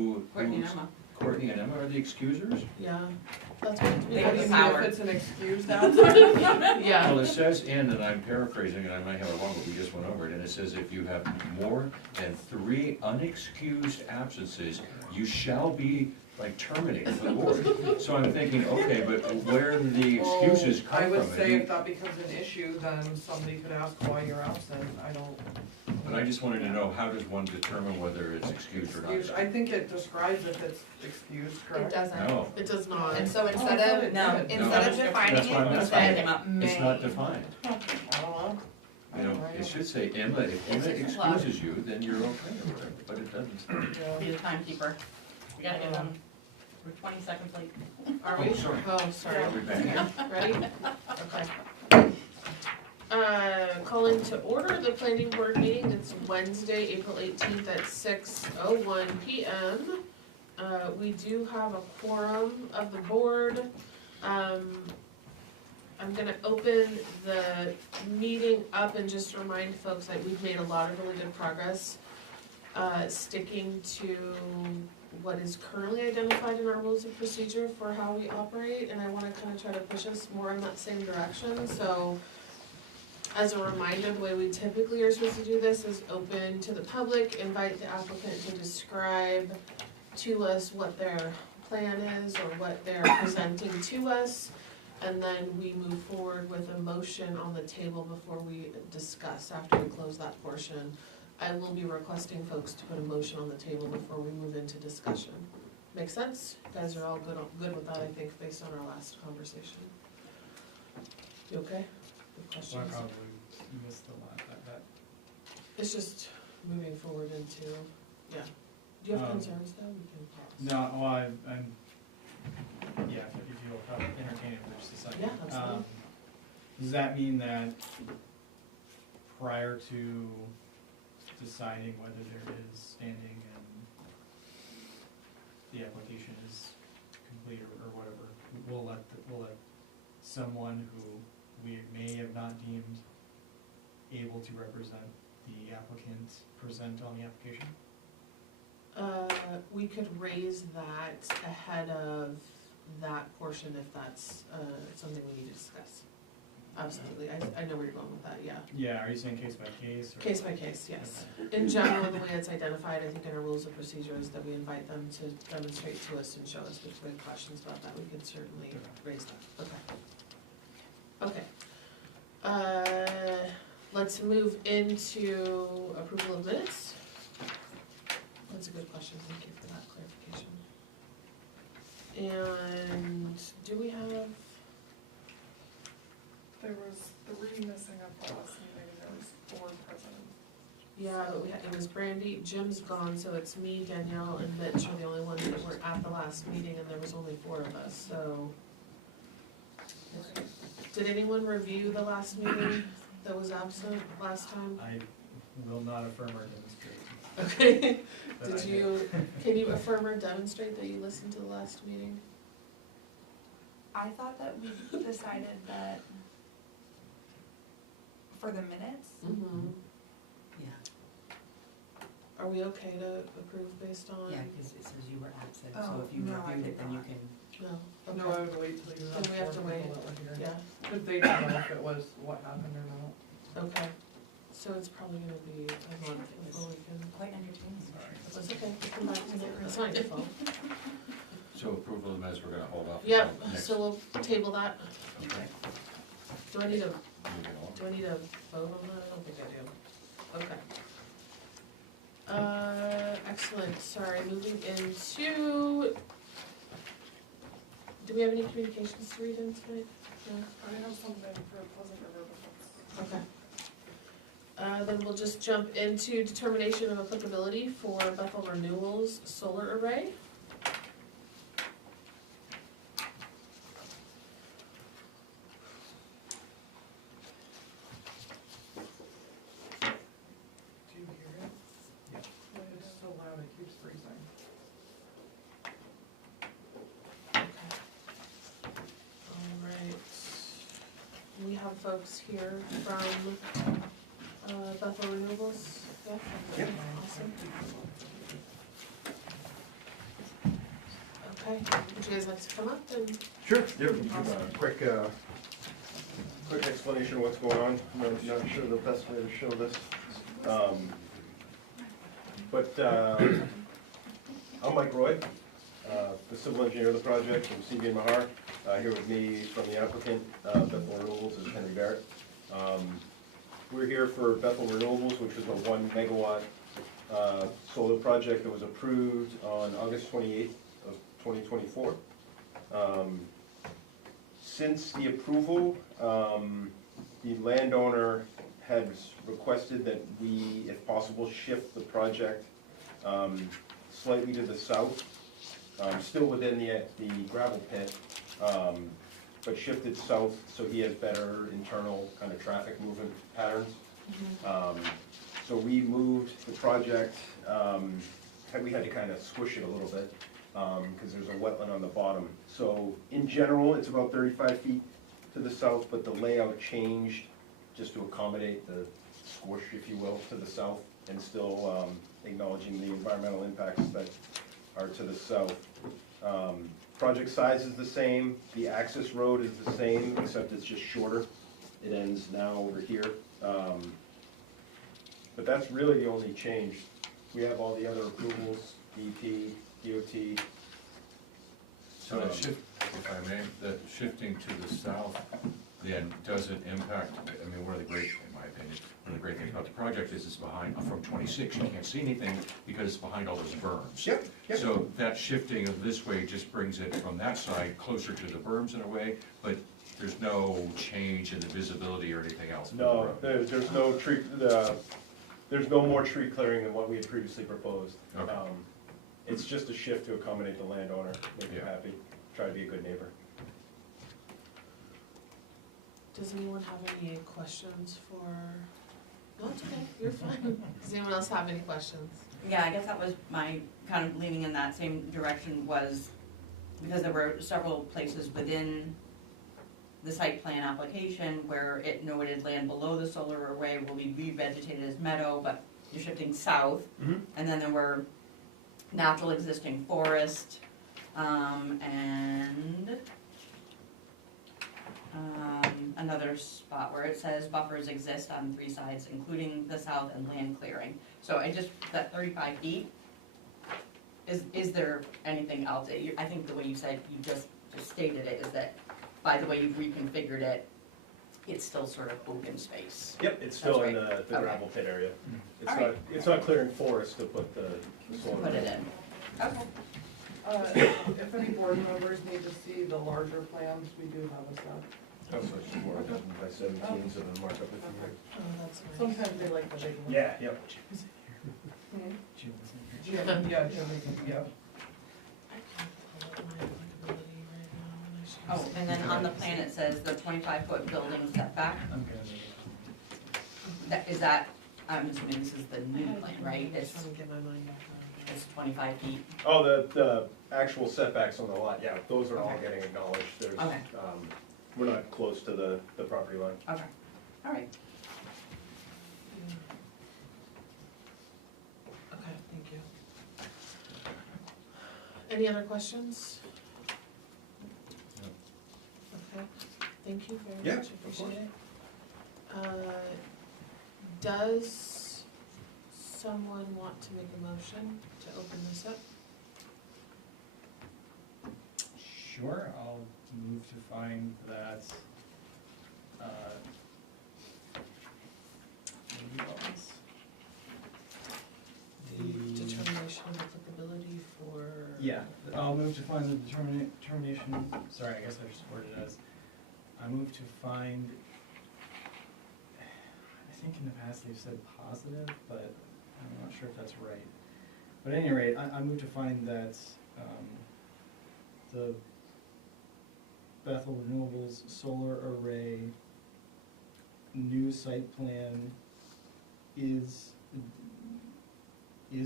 Courtney and Emma. Courtney and Emma are the excusers? Yeah, that's what They we have the got. power. If it's an excused absence. Yeah. Well, it says in, and I'm paraphrasing, and I might have it wrong, but we just went over it, and it says if you have more than 3 unexcused absences, you shall be, like, terminated from the board. So I'm thinking, okay, but where do the excuses come I from? would If say you- if that becomes an issue, then somebody could ask why you're absent. I don't. But I just wanted to know, how does one determine whether it's excused or not? I think it describes if it's excused, It correct? doesn't. No, It does not. And so Oh, I instead thought of, it No. did. instead of defining That's why I'm it, not it finding said it. it's not may. defined. I don't know. You know, it should say Emma, if Emma It's allowed. excuses you, then you're okay or whatever, but it doesn't. Be Yeah. the timekeeper. We gotta get done. We're 20 seconds late. Are we? Oh, sorry. Oh, sorry. Are we banging? Ready? Okay. Calling to order the planning board meeting. It's Wednesday, April 18th at 6:01 PM. We do have a quorum of the board. I'm gonna open the meeting up and just remind folks that we've made a lot of really good progress sticking to what is currently identified in our rules of procedure for how we operate, and I wanna kinda try to push us more in that same direction. So as a reminder, the way we typically are supposed to do this is open to the public, invite the applicant to describe to us what their plan is or what they're presenting to us, and then we move forward with a motion on the table before we discuss after we close that portion. I will be requesting folks to put a motion on the table before we move into discussion. Make sense? You guys are all good with that, I think, based on our last conversation. You okay? Good Well, I questions? probably missed the lot, that, It's just moving forward into, yeah. Do you have concerns though? We can pause. no, well, I'm, yeah, if you'll probably entertain it for just a second. Yeah, absolutely. Does that mean that prior to deciding whether there is standing and the application is complete or whatever, we'll let someone who we may have not deemed able to represent the applicant present on the application? We could raise that ahead of that portion if that's, something we need to discuss. Absolutely, I know where you're going with that, yeah. Yeah, are you saying case by case? Or? Case by case, yes. In general, the way it's identified, I think in our rules of procedure is that we invite them to demonstrate to us and show us if we have questions about that, we can certainly raise that, okay. Okay. Let's move into approval of minutes. That's a good question, thank you for that clarification. And do we have, There was 3 missing at the last meeting, there was 4 present. yeah, but it was Brandy, Jim's gone, so it's me, Danielle, and Mitch are the only ones that were at the last meeting, and there was only 4 of us, so. Did anyone review the last meeting that was absent last time? I will not affirm or demonstrate. Okay, that I can you affirm or demonstrate that you listened to the last meeting? I thought that we decided that for the minutes, Mm-hmm. Yeah, Are we okay to approve based on? yeah, because it says you were absent, so Oh, if you no, I reviewed did it, then you not. can. No, No, okay, I would wait till you have. Then we have to 4 wait. people that were here. yeah, Cause they don't know if it was what happened or not. okay. So it's probably gonna be a month before we can, Quite entertaining. that's okay, we'll come back to it, it's not your fault. So approval of the minutes, we're gonna hold off. Yep, until next- so we'll table that. Okay. Do I need a Moving on. Do I need a vote on that? I don't think I do. Okay. Excellent, sorry, moving into, do we have any communications to read in tonight? No? I have something for Pleasant River, but Okay. Then we'll just jump into determination of applicability for Bethel Renewals Solar Array. do you hear it? Yeah. It's so loud, it keeps freezing. Okay. Alright. We have folks here from Bethel Renewables. Yeah? Yep. Awesome. Okay, would you guys like to come up and? Sure, quick explanation of what's going on. I'm not sure the best way to show this. I'm Mike Roy, the civil engineer of the project from CB and Mahar. Here with me from the applicant, Bethel Renewables, is Henry Barrett. We're here for Bethel Renewables, which is a 1 megawatt solar project that was approved on August 28th of 2024. Since the approval, the landowner has requested that we, if possible, shift the project slightly to the south, still within the gravel pit, but shift it south so he has better internal kind of traffic movement patterns. So we moved the project, we had to kind of squish it a little bit because there's a wetland on the bottom. So in general, it's about 35 feet to the south, but the layout changed just to accommodate the squish, if you will, to the south, and still acknowledging the environmental impacts that are to the south. Project size is the same, the access road is the same, except it's just shorter. It ends now over here. But that's really the only change. We have all the other approvals, DEP, DOT. So that shift, if I may, that shifting to the south then doesn't impact, I mean, one of the great, in my opinion, one of the great things about the project is it's behind, from 26, you can't see anything because it's behind all those berms. Yep. So that shifting of this way just brings it from that side closer to the berms in a way, but there's no change in the visibility or anything else. No, there's no tree, there's no more tree clearing than what we had previously proposed. Okay. It's just a shift to accommodate the landowner, make him Yeah. happy, try to be a good neighbor. Does anyone have any questions for, no, it's okay, you're fine. Does anyone else have any questions? Yeah, I guess that was my, kind of leaning in that same direction was, because there were several places within the site plan application where it noted land below the solar array will be revegetated as meadow, but you're shifting south. And then there were natural existing forest, and another spot where it says buffers exist on 3 sides, including the south and land clearing. So I just, that 35 feet, is there anything else? I think the way you said, you just stated it, is that by the way you've reconfigured it, it's still sort of open space. Yep, it's still in That's the right. gravel pit area. It's All not, right. it's not clearing forest to put the solar. Put it in. Okay. If any board members need to see the larger plans, we do have a set. Oh, so it's more than by 17, so the markup if you Oh, that's nice. Sometimes they like the big ones. Yeah, yep. Hmm? Jim was in here. Yeah, yeah, yeah. I can't pull up my applicability right now, and I should. Oh, and then on the plan it says the 25-foot building setback. I'm good. Is that, I'm assuming this is the new plan, right? I'm It's, trying to get my mind back around. it's 25 feet. Oh, the actual setbacks on the lot, yeah, those are all getting acknowledged. There's, Okay. we're not close to the property line. Okay, all right. Okay, thank you. Any other questions? Okay, thank you very Yeah, much, of appreciate it. Does someone want to make a motion to open this up? Sure, I'll move to find that, what do you call this? The Determination of applicability for. Yeah, I'll move to find the determination, sorry, I guess I just worded it as, I move to find, I think in the past they've said positive, but I'm not sure if that's right. But at any rate, I move to find that, the Bethel Renewables Solar Array new site plan is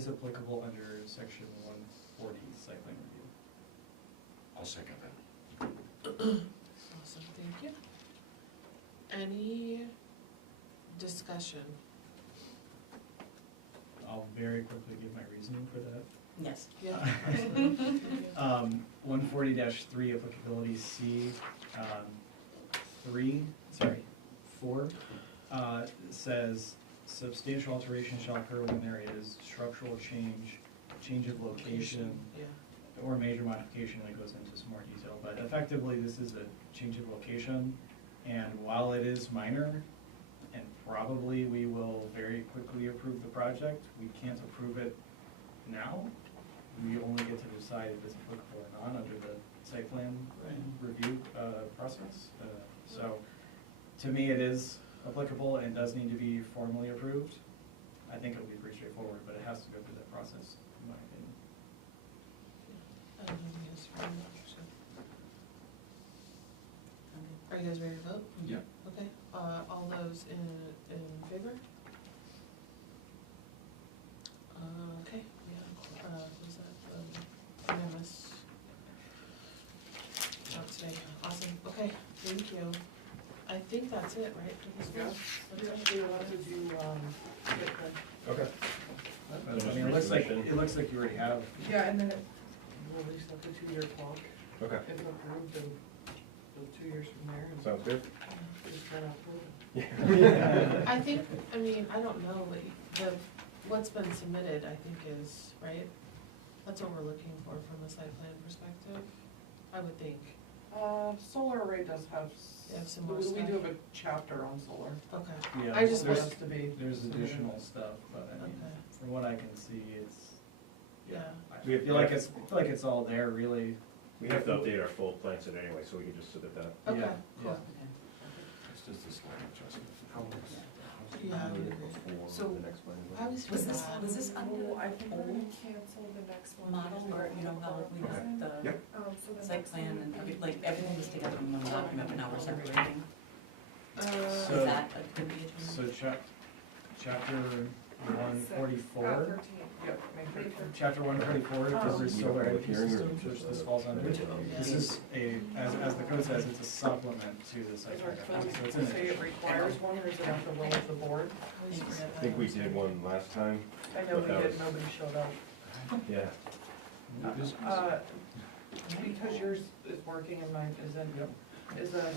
applicable under section 140 site plan review. I'll second that. Awesome, thank you. Any discussion? I'll very quickly give my reasoning for that. Yes. Yeah, absolutely. 140-3 applicability C, 4, says substantial alteration shall occur when there is structural change of location, Yeah. or major modification, and it goes into some more detail, but effectively, this is a change of location, and while it is minor, and probably we will very quickly approve the project, we can't approve it now. We only get to decide if it's applicable or not under the site plan review process. So, to me, it is applicable and does need to be formally approved. I think it'll be pretty straightforward, but it has to go through that process, in my opinion. I don't know if you guys are ready, actually. Are you guys ready to vote? Yeah. Okay, all those in favor? Okay, yeah, was that, unanimous? Not today, awesome, okay, thank you. I think that's it, right, for this one? Yeah, we want to do, get the, Okay. I mean, it looks like you already have. yeah, and then it, we'll reset the 2-year clock, Okay, if approved, and go 2 years from there, and sounds good. just try to approve it. I think, I mean, I don't know, but what's been submitted, I think is, right? That's what we're looking for from a site plan perspective, I would think. Solar array does have, They have some more we do stuff. have a chapter on solar. Okay, Yeah, I just That was- has to be. There's additional stuff, but I mean, Okay. from what I can see, it's, yeah, I feel like it's all there, really. We have to update our full plan set anyway, so we can just submit that. okay, Yeah, cool. Okay. It's just a slight adjustment. Yeah, I would agree. Before So, the next plan. I was Was this, bad. was this under Oh, I think we're gonna old cancel the next one. model, or, you know, how we Okay. got the Yep. So the site next plan one and, would be- like, everything was together in one document, but now we're separating? So- Is that, could be a change? So chapter 144, 13, yep, May 13th. chapter 144 Oh. covers solar Need a energy public hearing or systems, just which a- this falls under. Yeah. This is as the code says, it's a supplement to the site Is our plan. code So it's in say it addition. requires one, or is it at the will of the board? I always forget I think we that. did one last time. I know we But that did, was- nobody showed up. Yeah. Because yours is working and mine isn't. Yep. Is a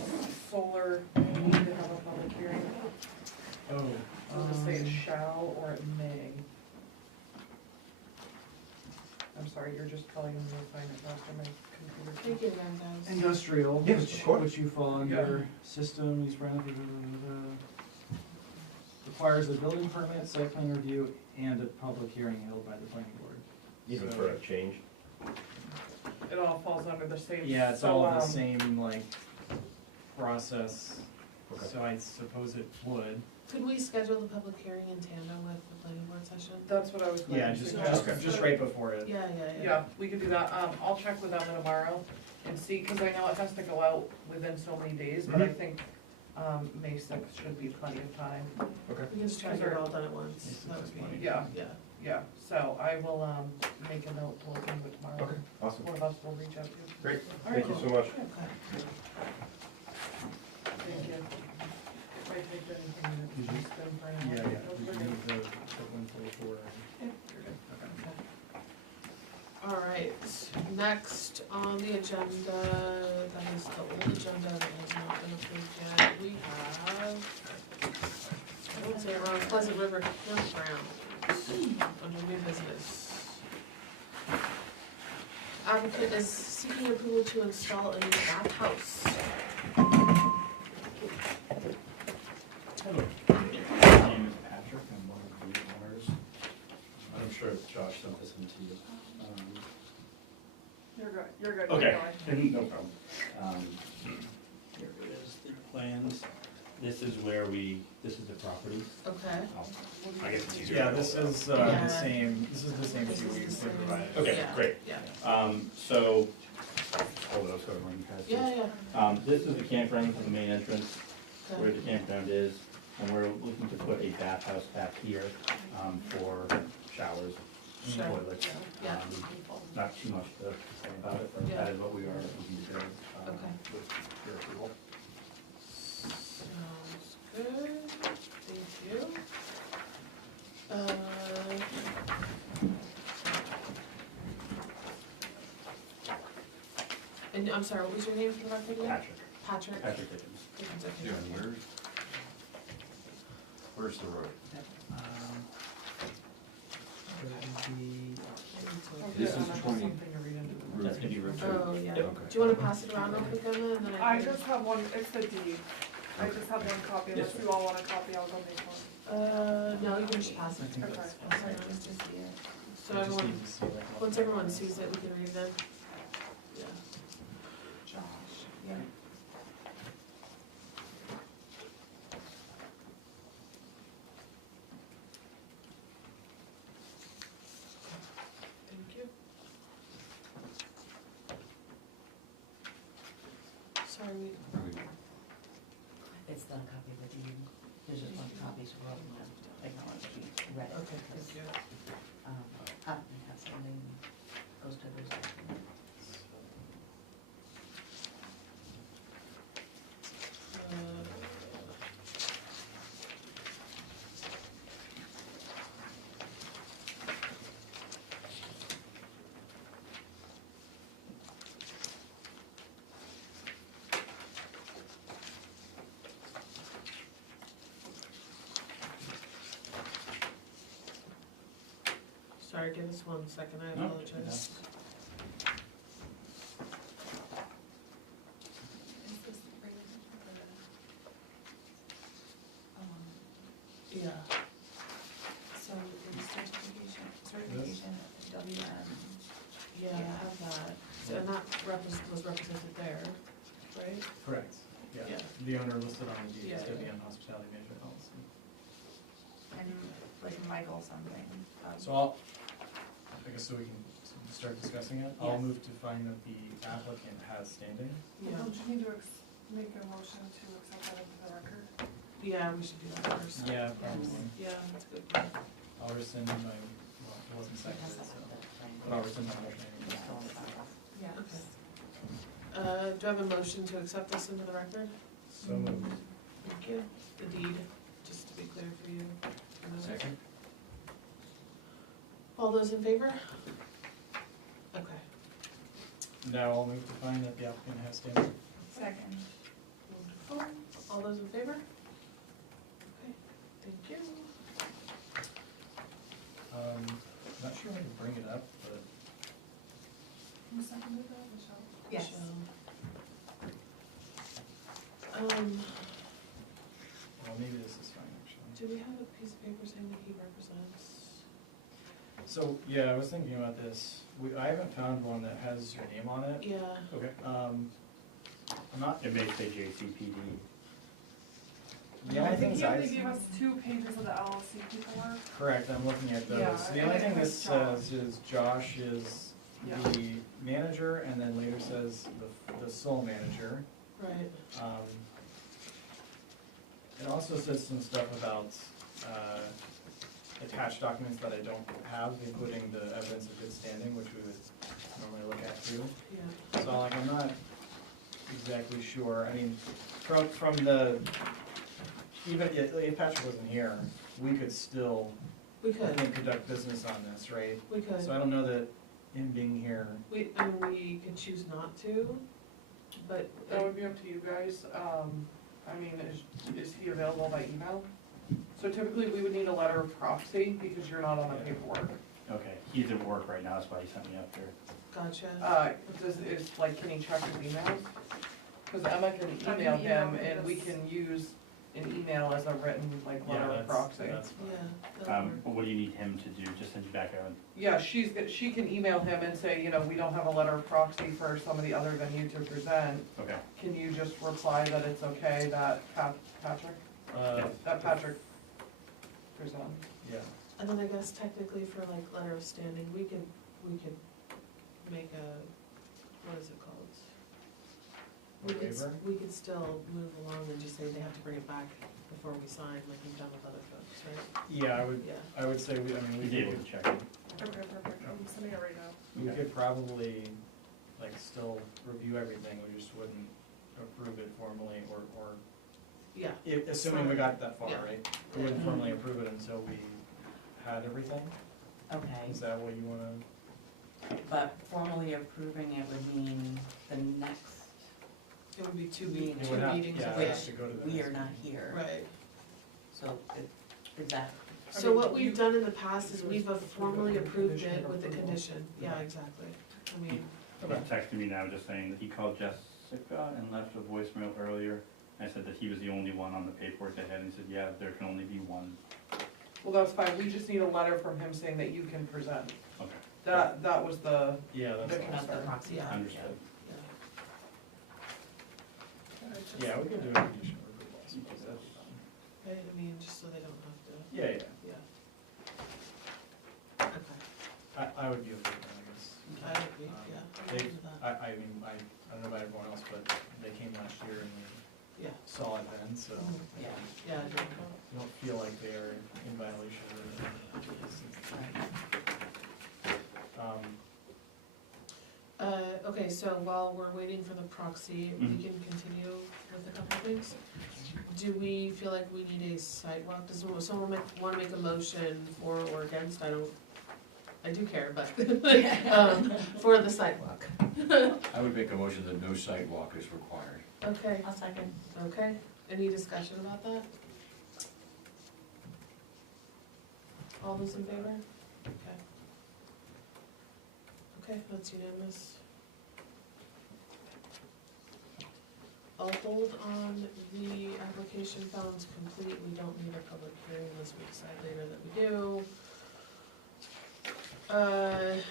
solar, you need to have a public hearing? Oh. Does it say it shall or it may? I'm sorry, you're just calling me to find it faster, my computer. Thank you again, guys. Industrial, Yes, which, of course. which you fall under, Yeah. system, use parameters, requires a building permit, site plan review, and a public hearing held by the planning board. Even So- for a change. It all falls under the same. Yeah, it's so, all the same, like, process, Okay. so I suppose it would. Could we schedule the public hearing in tandem with the planning board session? That's what I was going Yeah, to just, suggest. just right before it. Yeah, Yeah, we could do that. I'll check with them tomorrow and see, because I know it has to go out within so many days, but I Mhm. think, May 6th should be plenty of time. Okay. We can just try to get it all done at once, that would be, Yeah, yeah. yeah, so I will, make a note to look into it tomorrow. Okay, awesome. One of us will reach out to you. Great, All right, thank you so much. Okay. Thank you. If I take anything that Did you- needs them for now. Yeah, Those we are can good. move the 144. Yeah, you're good. All right, next on the agenda, that is the old agenda that has not been approved yet, we have, I would say around Pleasant River Campground, under new business. Applicant is seeking approval to install a new bathhouse. Hello. My name is Patrick, I'm one of the owners. I'm sure Josh sent this into you. You're good. Okay, Keep going. no problem. Here it is, the plans. This is where this is the property. Okay. I guess it's easier. Yeah, this is Yeah. the same, this is the same This sheet is we the same. provided. Okay, Yeah, great. Yeah, So, hold on, let's go to one past this. yeah. This is the campground for the main entrance, where Okay. the campground is, and we're looking to put a bathhouse back here, for showers and Sure. toilets. Yeah. Not too much to say about it, but Yeah. that is what we are looking to do, Okay. with your approval. Sounds good, thank you. And I'm sorry, what was your name for the record again? Patrick Patrick? Dickens. Dickens, okay. Yeah, where's the road? It would be, This is Okay, I have 20 something to read into the- That's gonna be Route 2. Oh, yeah. Do Okay. you wanna pass it around real quick, Emma, and then I can? just have one, it's the deed. I just have one copy, Yes, unless sir. you all want a copy, I'll go make one. No, you can just pass I it. think Okay. that's I'm sorry, fine. just to see it. So I just everyone, need to see, like, what once the- everyone sees it, we can read them. Yeah. Josh. Yeah. Thank you. Sorry, we, It's the copy of the deed, there's just one copy, so we're all gonna acknowledge we read it. okay, because, thank you. It has something, goes to those documents. Sorry, give us 1 second, I No, apologize. Is this related to the, Yeah, so the certification, W.M. yeah, I have that. So, and that was represented there, right? Correct, yeah. Yeah. The owner listed on the deed Yeah, is yeah. WM Hospitality Management LLC. and like Michael something. So I guess so we can start discussing it. I'll Yes. move to find that the applicant has standing. Yeah, Don't you need to make a motion to accept that into the record? yeah, we should do that first. Yeah, probably. Yeah, that's a good point. I'll rescind my, well, it wasn't seconded, so, but I'll rescind my motion anyway. Yes. Do I have a motion to accept this into the record? So moved. Thank you. The deed, just to be clear for you. Second? All those in favor? Okay. Now I'll move to find that the applicant has standing. Second. Wonderful. All those in favor? Okay, thank you. Not sure how to bring it up, but Who seconded that, Michelle? Yes. well, maybe this is fine actually. Do we have a piece of paper saying that he represents? So, yeah, I was thinking about this. I haven't found one that has your name on it. Yeah, Okay. I'm not, It may say JCPD. the only I think things he I only see. gave us 2 pages of the LLC paperwork. Correct, I'm looking at those. Yeah, The and only it thing was this Josh. says is Josh is Yeah. the manager, and then later says the sole manager. right. It also says some stuff about attached documents that I don't have, including the evidence of good standing, which we would normally look at too. Yeah, So like, I'm not exactly sure, I mean, from the, even if Patrick wasn't here, we could still, we I could, think, conduct business on this, right? we could. So I don't know that him being here, I mean, we could choose not to, but, That would be up to you guys. I mean, is he available by email? So typically, we would need a letter of proxy because you're not on the paperwork. Okay, he's at work right now, that's why he sent me up here. gotcha. Can he check his emails? Because Emma can I can email email him and we this. can use an email as a written, like, yeah, letter of proxy. that's fine. Yeah. that'll work. But what do you need him to do, just send you back out? Yeah, she can email him and say, you know, we don't have a letter of proxy for somebody other than you to present. Okay, Can you just reply that it's okay that Patrick present? Yeah, And then I guess technically for like letter of standing, we could make a, what is it called? waiver? We could still move along and just say they have to bring it back before we sign, like we've done with other folks, right? Yeah, Yeah. I would say, we he's able to could, check it. Okay, perfect, I'm sending it right now. we could probably, like, still review everything, we just wouldn't approve it formally, or, Yeah, assuming we got that far, Yeah. right? We wouldn't formally approve it until we had everything, Okay, is that what you wanna? but formally approving it would mean the the next, It would be two It would have- meetings yeah, away. it has to go to the we next are not meeting. here. Right. So is that, So what we've done in the past is we've formally approved it with the condition. Yeah, exactly. I mean, He texted me now just saying that he called Jessica and left a voicemail earlier. I said that he was the only one on the paperwork they had, and he said, yeah, there can only be one. Well, that's fine, we just need a letter from him saying that you can present. Okay, That was the, Yeah, that's The all. not the proxy? Yeah. understood. Yeah, we can do a condition of approval. I suppose that'd be fine. right, I mean, just so they don't have to, Yeah, yeah. Okay, I would be okay with that, I guess. I agree, yeah. I'm They, good with that. I mean, I don't know about everyone else, but they came last year and we Yeah, saw it then, so Mhm. Yeah. yeah, I do. I don't feel like they are in violation of anything. Okay, so while we're waiting for the proxy, we Mhm. can continue with a couple of things. Do we feel like we need a sidewalk? Does someone wanna make a motion for or against? I do care, but, for the sidewalk. I would make a motion that no site walk is required. Okay, I'll second. okay. Any discussion about that? All those in favor? Okay. Okay, that's unanimous. I'll hold on the application found complete, we don't need a public hearing as we decide later that we do. I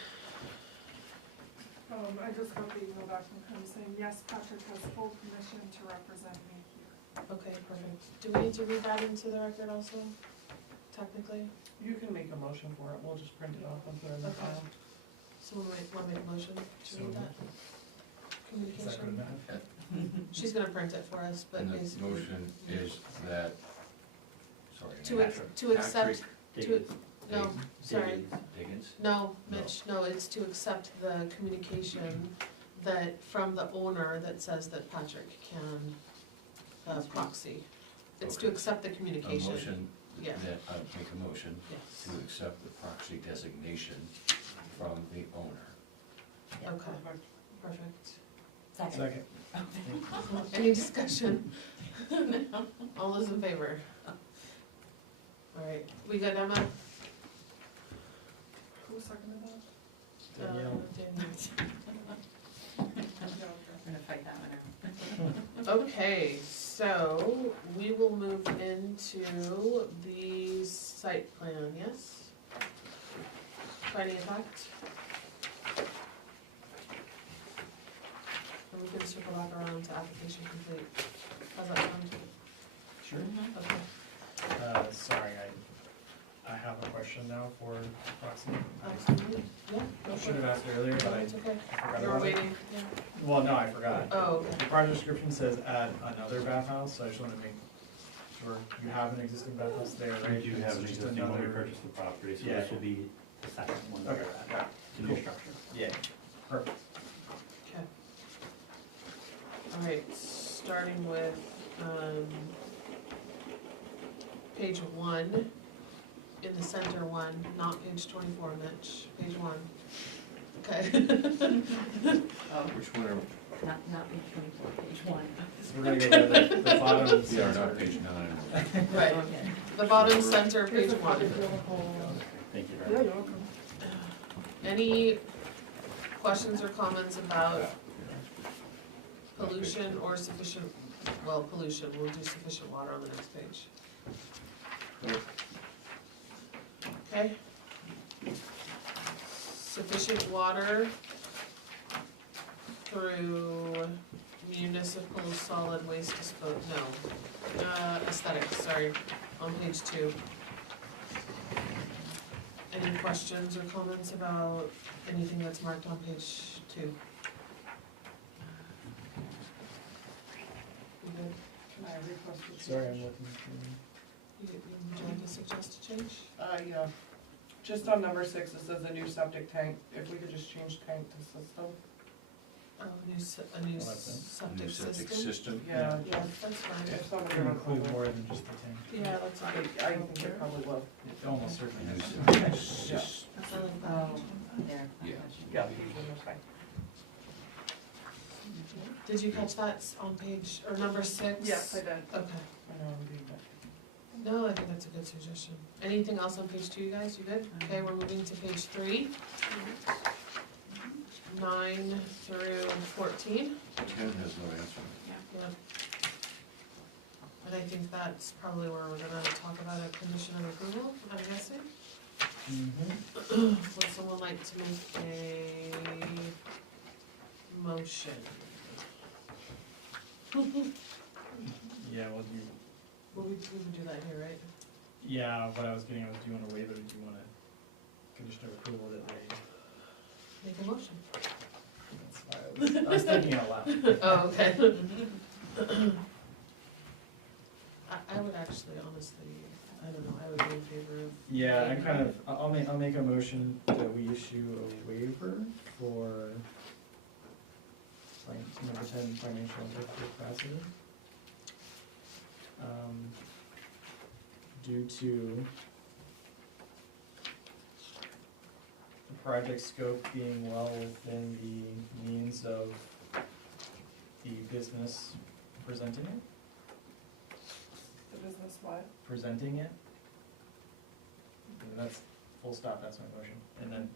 just got the email back from him saying, yes, Patrick has full permission to represent me here. Okay, perfect. Do we need to read that into the record also, technically? you can make a motion for it, we'll just print it off and put it in the Okay. file. Someone wanna make a motion to So read that? Is that good Communication? enough? She's gonna print it for us, but And the basically. motion is that, sorry. To accept, Patrick no, Dig- sorry, Diggins? no, No. Mitch, no, it's to accept the communication that, from the owner that says that Patrick can, proxy. It's to Okay. accept the A communication. motion, Yeah. that, I would make a motion Yes, to accept the proxy designation from the owner. okay, perfect. Second. Second. Any discussion? All those in favor? Alright, we good, Emma? Who seconded that? Danielle. Danielle. I'm gonna fight that one out. Okay, so we will move into the site plan, yes? Finding impact? And we can circle back around to application complete. How's that sound? Sure. Okay. Sorry, I have a question now for proxy. Absolutely, yeah, go I for should have it. asked earlier, but No, it's okay. I forgot You were about it. waiting, yeah. Well, no, I forgot. Oh, okay. The project description says add another bathhouse, so I just wanna make sure you have an existing bathhouse there, right? We do have So an just existing when we another- purchased the property, so Yeah. this will be the second one. that Okay, we're at, yeah, the new cool. structure. Yeah, perfect. Okay. Alright, starting with, page 1, in the center one, not page 24, Mitch, page 1. Okay. Which one are, Not page 24, page 1. So we're gonna go to the bottom we are center. not page 9. Right, Okay. the bottom center, Here's page a 1. copy of the whole- Thank you Yeah, very you're much. welcome. Any questions or comments about pollution or sufficient, well, pollution, we'll do sufficient water on the next page. Okay. Sufficient water through municipal solid waste aesthetics, sorry, on page 2. Any questions or comments about anything that's marked on page 2? You good? Can I request a Sorry, I'm change? looking through. Would you like to suggest a change? Yeah, just on number 6, it says a new septic tank, if we could just change tank to system. Oh, a new New septic septic system? system? Yeah, Yeah, that's fine. if someone Could would include include more than just the tank. Yeah, that's I fine. think it probably will. It almost certainly New has. septic Yeah. system. I like that. There. Yeah. Yeah, that's fine. Did you catch that on page, or number 6? Yes, I did. Okay. I know, I'm being back. No, I think that's a good suggestion. Anything else on page 2, you guys? You good? Okay, we're moving to page 3. 9 through 14. Ken has no answer. Yep. And I think that's probably where we're gonna talk about a condition of approval, I'm guessing. Would someone like to make a motion? Yeah, well, We would do that here, right? yeah, what I was getting at was, do you want a waiver, or do you want a condition of approval that they, Make a motion. that's why I was thinking out loud. Oh, okay. I would actually, honestly, I don't know, I would be in favor of. Yeah, I'm kind of, I'll make a motion that we issue a waiver for, like, number 10, financial capacity. Due to the project scope being well within the means of the business presenting it. The business what? Presenting it. And that's full stop, that's my motion. And then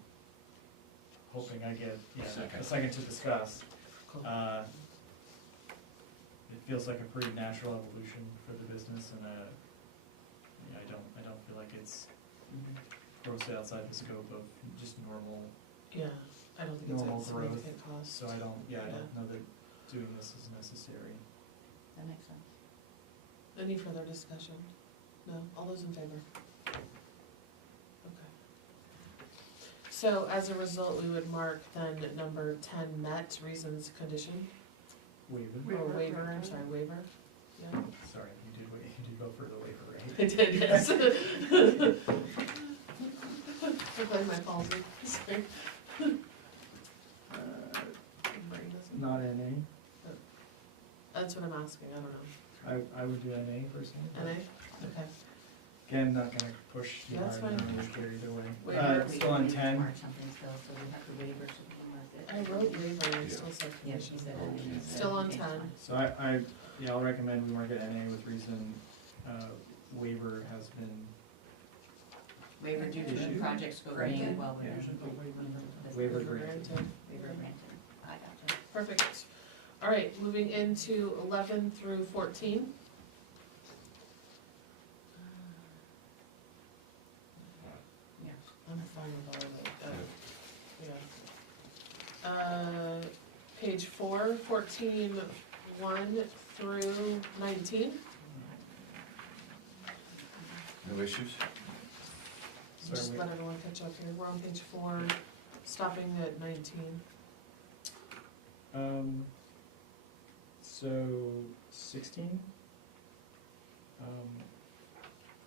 hoping I get, Second. a second to discuss. Cool. It feels like a pretty natural evolution for the business, and I don't feel like it's grossly outside the scope of just normal, Yeah, I don't think it's Normal a significant cost. so I don't Yeah. know that doing this is necessary. That makes sense. Any further discussion? No? All those in favor? Okay. So as a result, we would mark then number 10 met, reasons, condition, Waiver, or Waiver, waiver, I'm yeah. sorry, waiver? Yeah. sorry, you did go for the waiver, right? I did, yes. I blame my palsy, sorry. Brain doesn't- Not NA, That's what I'm asking, I don't know. I would do NA personally. but NA? Okay. Again, not gonna push too Yeah, that's hard, fine. not scared either way. Waiver. Still on 10, Mark something still, so we have to waiver something like I that. wrote waiver and Yeah. still said Yeah, condition. she said Oh, it. yeah. Still on 10. so yeah, I'll recommend we mark it NA with reason, waiver has been, Waiver due to the Issue? project scope Granted. being well Yeah. within. Waiver Granted. Waiver granted. I gotcha. Perfect. All right, moving into 11 through 14. Yeah. I'm fine with all of it. Yeah. Page 4, 14, 1 through 19. No issues? Just sorry, let everyone catch up here. We're on page 4, stopping at 19. So 16.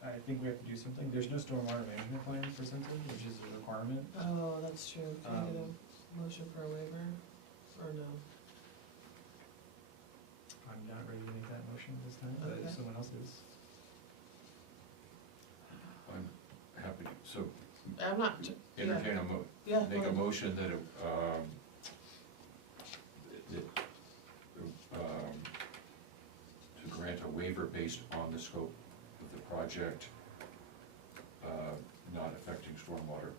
I think we have to do something. There's no stormwater management plan presented, which is a requirement. Oh, that's true. Can I get a motion for a waiver? Or no? I'm not ready to make that motion this time, but Okay. if someone else is. I'm happy, so I'm not, entertain yeah. make a well, motion that, to grant a waiver based on the scope of the project, not affecting stormwater.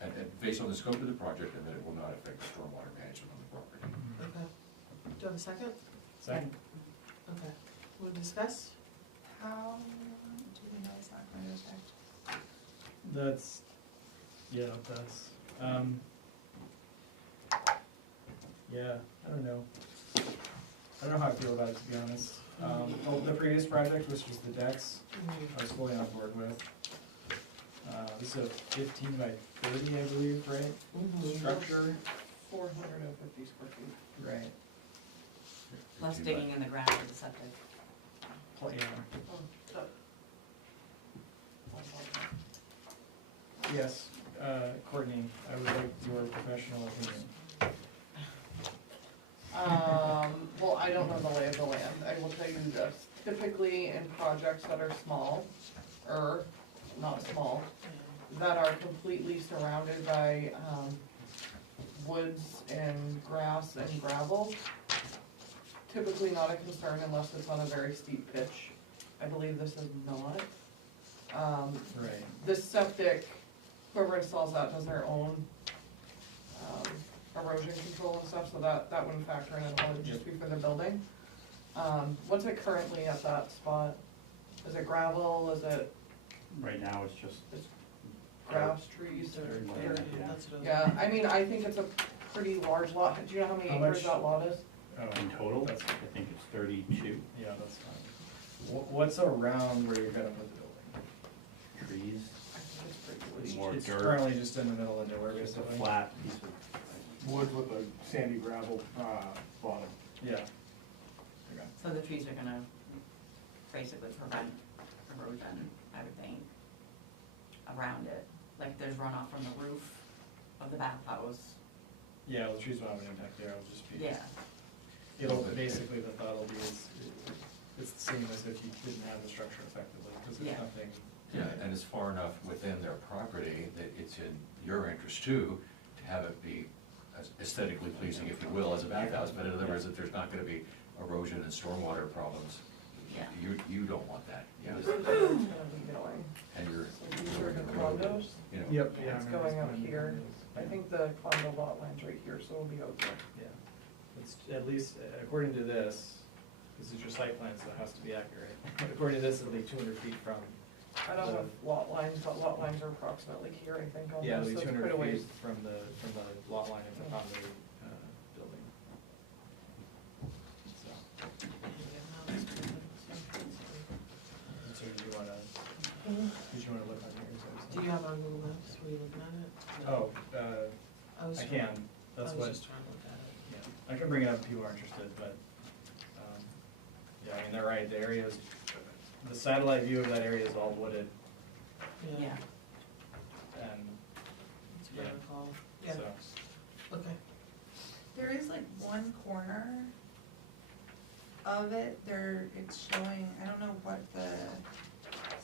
And based on the scope of the project, and that it will not affect the stormwater management on the property. Okay. Do you have a second? Second? Okay. We'll discuss? How do we know it's not going to affect? That's, yeah, that's, yeah, I don't know. I don't know how I feel about it, to be honest. The previous project, which was the decks, I was fully on board with. This is a 15 by 30, I believe, right? Mhm. Structure, 450 square feet. right, Plus digging in the ground for the septic. yeah, Oh, so- yes, Courtney, I would like your professional opinion. Well, I don't know the lay of the land, I will tell you this, typically in projects that are small, or not small, that are completely surrounded by, woods and grass and gravel, typically not a concern unless it's on a very steep pitch. I believe this is not. Right. The septic, whoever installs that does their own erosion control and stuff, so that wouldn't factor in at all, it'd just be for the building. What's it currently at that spot? Is it gravel, is it Right now, it's just, grass, trees? Yeah. That's what I was- Yeah, I mean, I think it's a pretty large lot, do you know how many How acres much- that lot is? in total, I That's, think it's 32 yeah, that's fine. What's around where you're gonna put the building? trees, I think it's pretty woody. more It's dirt, currently just in the middle of nowhere, just a basically. flat piece of, Woods with a sandy gravel, bottom. Yeah. Okay. So the trees are gonna basically prevent erosion, I would think, around it. Like there's runoff from the roof of the bathhouse. Yeah, the trees won't have an impact there, it'll just be. Yeah, It'll, basically, the thought will be it's the same as if you didn't have the structure effectively, because there's Yeah. nothing. Yeah, and it's far enough within their property that it's in your interest too, to have it be aesthetically pleasing, if you will, as a bathhouse, but in other words, that there's not gonna be erosion and stormwater problems. yeah. You don't want that, yeah, This is where it's gonna be going. and you're, So these are the condos, you know. Yep, yeah. it's I remember going up this one. here. I think the condo lot line's right here, so it'll be out there. Yeah, it's, at least, according to this is your site plan, so it has to be accurate. According to this, it'll be 200 feet from, I don't know if lot lines, but lot lines are approximately here, I think, on yeah, it'll this, be so it's 200 quite a ways. feet from the lot line of the condo, building. So, so do you wanna, look on here? Is that what Do you have on Google Maps, were you looking at it? Oh, was I trying- can, that's I was what, just trying to look at it. yeah, I can bring it up if people are interested, but, yeah, I mean, they're right, the area is, the satellite view of that area is all wooded, Yeah, and, That's what I Yeah. recall. Yeah, so, okay. There is like one corner of it, it's showing, I don't know what the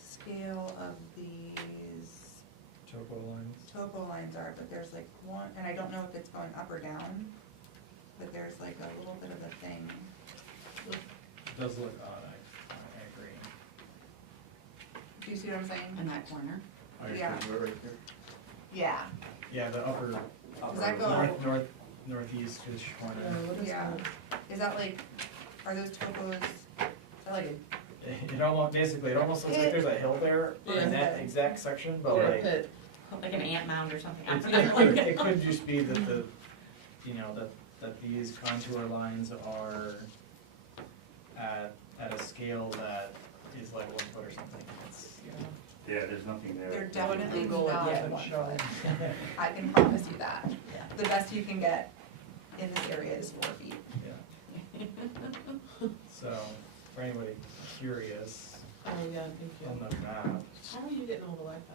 scale of these topo lines. topo lines are, but there's like one, and I don't know if it's going up or down, but there's like a little bit of a thing. It does look odd, I agree. Do you see what I'm saying? in that corner. Oh, you're Yeah. supposed to do it right here? Yeah, Yeah, the upper, Does that go- northeast-ish corner. What is yeah. that? Is that like, are those topos, like, It almost, basically, it almost looks like there's a hill there in that exact section, but Or a like, pit. Like an ant mound or something. I it don't know. it could just be that the, you know, that these contour lines are at a scale that is like 1 foot or something. It's, Yeah, there's nothing there. they're definitely Google it not doesn't 1 show. foot. I can promise you that. Yeah. The best you can get in this area is 4 feet. yeah. So, for anybody curious, Oh, yeah, thank on you. the map, How are you getting all the Wi-Fi?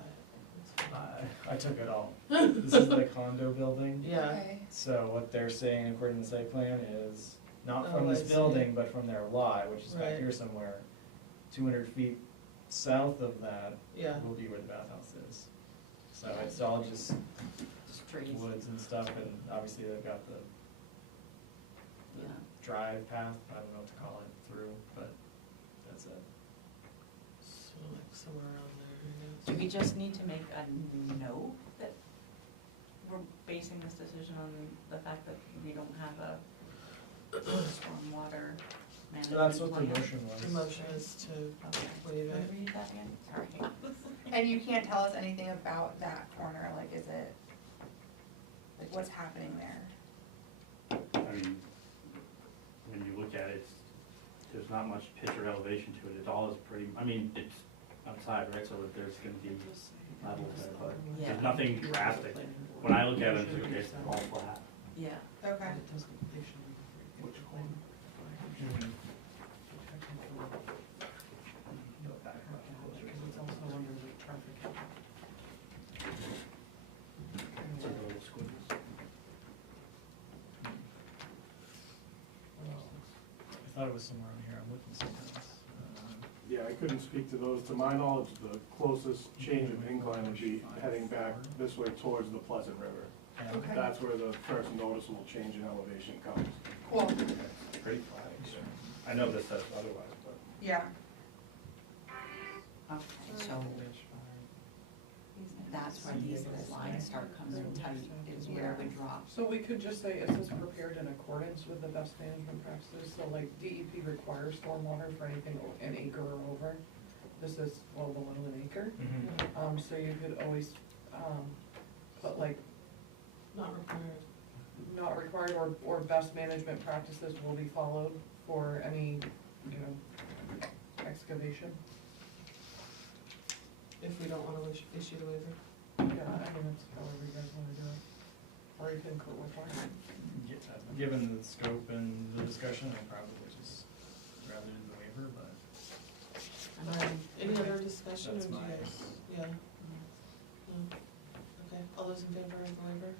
I took it all. This is the condo building. Yeah, Okay. So what they're saying according to the site plan is, not Oh, from I this see. building, but from their lot, which is back Right. here somewhere. 200 feet south of that yeah. will be where the bathhouse is. So it's all just Just trees. woods and stuff, and obviously they've got the Yeah. drive path, I don't know what to call it, through, but that's it. So like somewhere around there. Do we just need to make a note that we're basing this decision on the fact that we don't have a stormwater management So that's what the plan? motion was. The motion is to Okay. waive Can it. I read that again? Sorry. And you can't tell us anything about that corner, like, is it, like, what's happening there? I mean, when you look at it, there's not much pitch or elevation to it, it all is pretty, I mean, it's outside, right, so there's gonna be levels there, but Yeah. there's nothing drastic. When I look at it, it's all flat. Yeah. Okay. Which corner? Mhm. Because it's also under the traffic. It's a little squiggles. I thought it was somewhere on here, I'm looking somewhere else. Yeah, I couldn't speak to those. To my knowledge, the closest change of incline would be heading back this way towards the Pleasant River. And Okay. That's where the first noticeable change in elevation comes. Cool, Pretty flat, so. I know this says otherwise, but. yeah. Okay, so that's where these lines start coming tight, is where we drop. So we could just say, it says prepared in accordance with the best management practices, so like DEP requires stormwater for anything an acre or over. This is well below an acre, Mhm. so you could always, put like, Not required. not required or best management practices will be followed for any, excavation. If we don't wanna issue the waiver. Yeah, I mean, it's however you guys wanna do it, or you can put requirement. Given the scope and the discussion, I'd probably just rather do the waiver, but Any other discussion, or That's do you mine. guys, yeah? No? Okay, all those in favor of the waiver?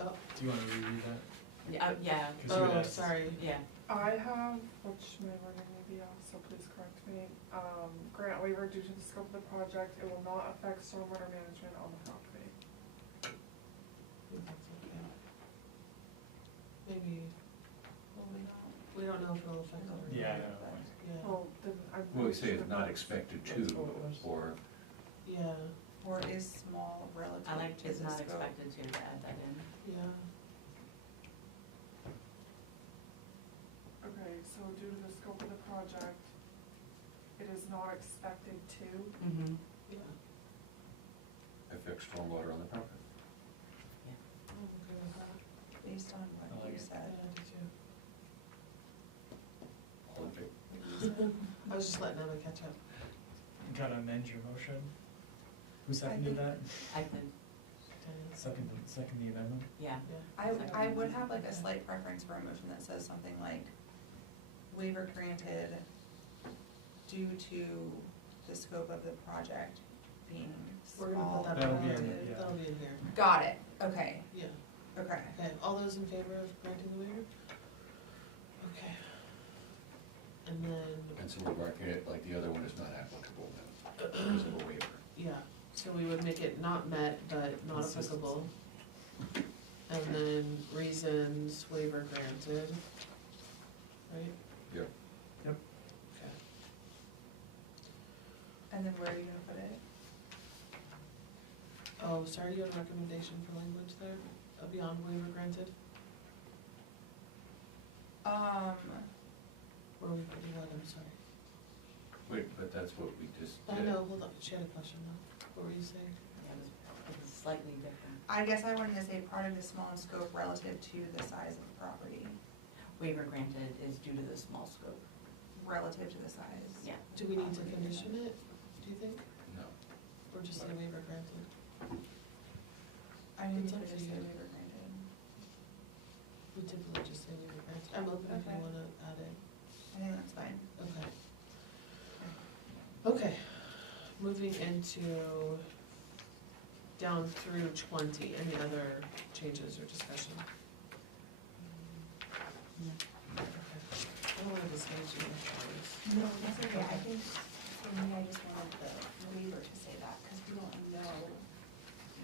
Oh, do you wanna reread that? Yeah, 'Cause you had oh, asked- sorry. yeah. I have, which my wording may be off, so please correct me, grant waiver due to the scope of the project, it will not affect stormwater management on the property. I think that's okay. Maybe, Well, we don't know if it'll affect our. Yeah, I know. Yeah, Well, then I'm. Well, we say it's not expected That's to, what it was. or, yeah, Or is small relative I like to is the not scope. expected to add that in. yeah. Okay, so due to the scope of the project, it is not expected to. Mm-hmm. Yeah. affect stormwater on the property. I'm okay with that. Based on I what like you it. said. Yeah, I do too. All in favor? I was just letting Emma catch up. You gotta amend your motion. Who seconded that? I could, Second the amendment? yeah. I would have like a slight preference for a motion that says something like waiver granted due to the scope of the project being We're gonna small put that That'll on, be in, relative. yeah. that'll be in here, Got it, okay, yeah. okay. Okay, all those in favor of granting the waiver? Okay. And then, And so we're marking it like the other one is not applicable then, because of a waiver. yeah, so we would make it not met, but not Consistency. applicable. And then reasons waiver granted, right? Yep. Yep. Okay. And then where are you gonna put it? Oh, sorry, you had a recommendation for language there, beyond waiver granted? Where are we putting that, I'm sorry. Wait, but that's what we just I did. know, hold on, she had a question though, what were you saying? Yeah, it was slightly different. I guess I wanted to say product is small in scope relative to the size of the property, Waiver granted is due to the small scope. relative to the size. Yeah. Do we need to condition it, do you think, No. or just say waiver granted? I mean, you It's up could to just say you. waiver granted. We typically just say waiver granted, I'm open if you Okay. wanna add it, I think that's fine. okay. Okay, moving into down through 20, any other changes or discussion? No. Okay. I don't wanna discuss you with No, that's okay, I think, for me, I just wanted the waiver to say that, because we don't know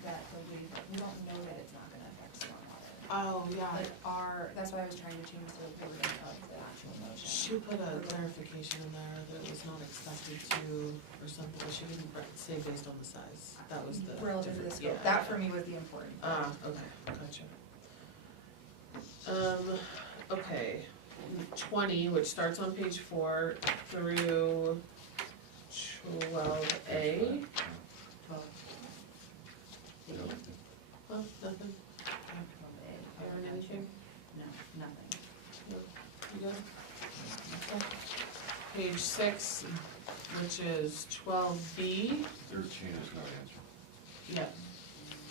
that the waiver, we don't know that it's not gonna affect stormwater. Oh, yeah, Like that's why I was trying to change the wording of the actual motion. she put a clarification in there that it was not expected to, or something, but she didn't say based on the size, that was the. Relative to the difference. scope, Yeah. that for me was the important part. Okay, gotcha. Okay, 20, which starts on page 4 through 12A. Oh, nothing, Aaron, anything? No, nothing. You good? Okay. Page 6, which is 12B. 13 is not answered. Yeah,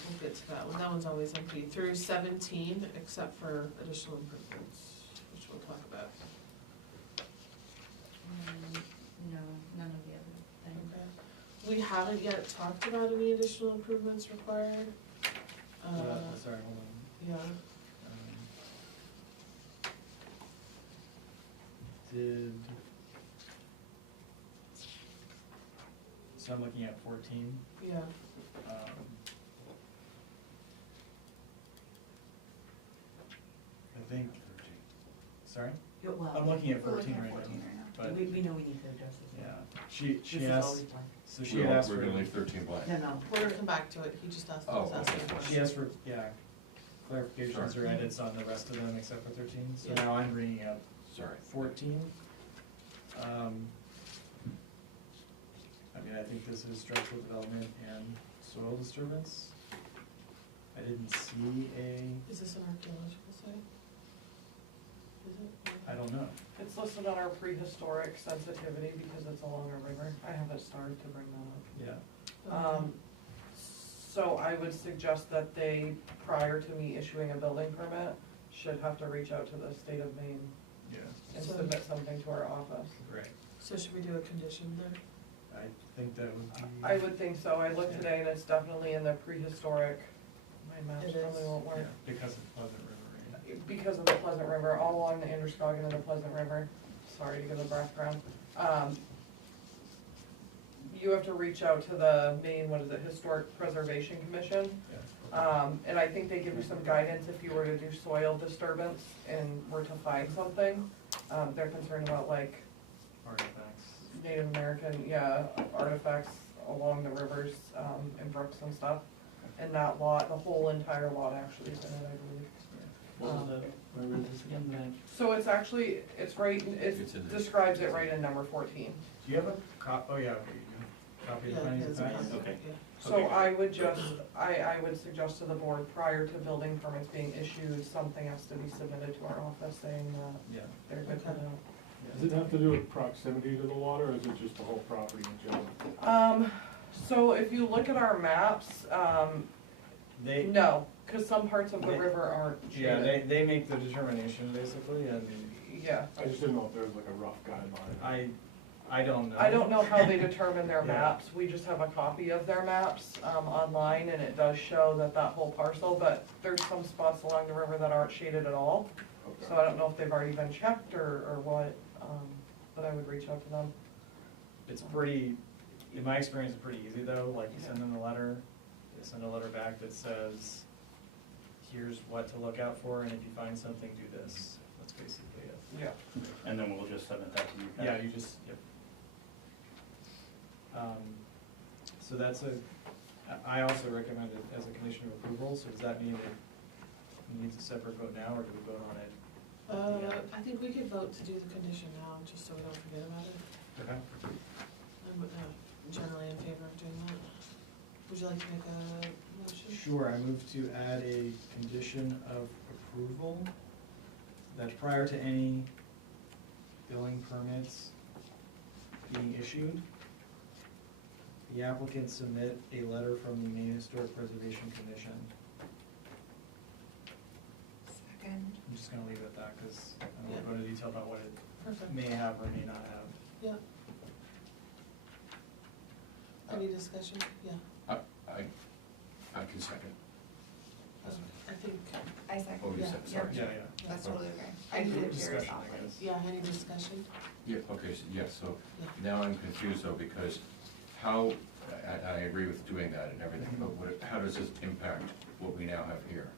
we'll get to that one, that one's always empty, through 17, except for additional improvements, which we'll talk about. No, none of the other things. Okay. We haven't yet talked about any additional improvements required. Sorry, hold on. Yeah, Did, so I'm looking at 14. yeah, Um, think, sorry? Yeah, well, I'm looking at We're 14 looking at right 14 now, right now. but, we know we need to adjust this. yeah, This she is asked, always blank. so she had asked We're for, gonna leave 13 blank. No, no. We're gonna come back to it, he just asked, Oh, was asking a okay. question. she asked for, yeah, clarifications or edits on the rest of them except for 13, so Yeah. now I'm bringing up Sorry. 14. I mean, I think this is structural development and soil disturbance. I didn't see Is this an archaeological site? Is it? I don't know. It's listed on our prehistoric sensitivity because it's along a river. I have it started to bring that up. Yeah. So I would suggest that they, prior to me issuing a building permit, should have to reach out to the state of Maine Yeah, and So- submit something to our office. right. So should we do a condition there? I think that would be. I would think so. I looked today and it's definitely in the prehistoric, my maps It probably is. won't Yeah, work. because of Pleasant River, right? Because of the Pleasant River, all along the Androscoggin and the Pleasant River, sorry to give a background. You have to reach out to the Maine, what is it, Historic Preservation Commission. Yeah. And I think they give you some guidance if you were to do soil disturbance and were to find something. They're concerned about like Artifacts. Native American, yeah, artifacts along the rivers, and brooks and stuff. And that lot, the whole entire lot actually is in it, I believe. What was the, where was this again? So it's actually, it's right, It's in it there. describes it right in number 14. Do you have a oh yeah, okay, you do. Copy of the Yeah, findings it's of a facts? copy, Okay. yeah. So Okay. I would just, I would suggest to the board, prior to building permits being issued, something has to be submitted to our office saying that Yeah. they're good to Okay. know. Does it have to do with proximity to the water, or is it just the whole property in general? So if you look at our maps, They, no, cause some parts of the They- river aren't yeah, shaded. they make the determination basically, and Yeah, I just didn't know if there was like a rough guideline. I don't know. I don't know how they determine their Yeah. maps, we just have a copy of their maps, online, and it does show that whole parcel, but there's some spots along the river that aren't shaded at all. So I don't know if they've already been checked or what, but I would reach out to them. It's pretty, in my experience, it's pretty easy though, like you send them a letter, they send a letter back that says, here's what to look out for, and if you find something, do this. That's basically it. Yeah. And then we'll just submit that to you guys. Yeah, you just, yep. So that's I also recommend it as a condition of approval, so does that mean it needs a separate vote now, or do we vote on it? I think we could vote to do the condition now, just so we don't forget about it. Okay. I'm generally in favor of doing that. Would you like to make a motion? Sure, I move to add a condition of approval that prior to any building permits being issued, the applicant submit a letter from the Maine Historic Preservation Commission. Second. I'm just gonna leave it at that, because I Yeah. won't go into detail about what it Perfect. may have or may not have. Yeah. Any discussion? Yeah. I can second. I think, I second. Oh, you Yeah. said, sorry. Yeah, That's totally okay. Any I did it very discussion, I softly. guess. yeah, any discussion? Yeah, okay, so, yeah, so Yeah. now I'm confused though, because how, I agree with doing that and everything, but how does this impact what we now have here?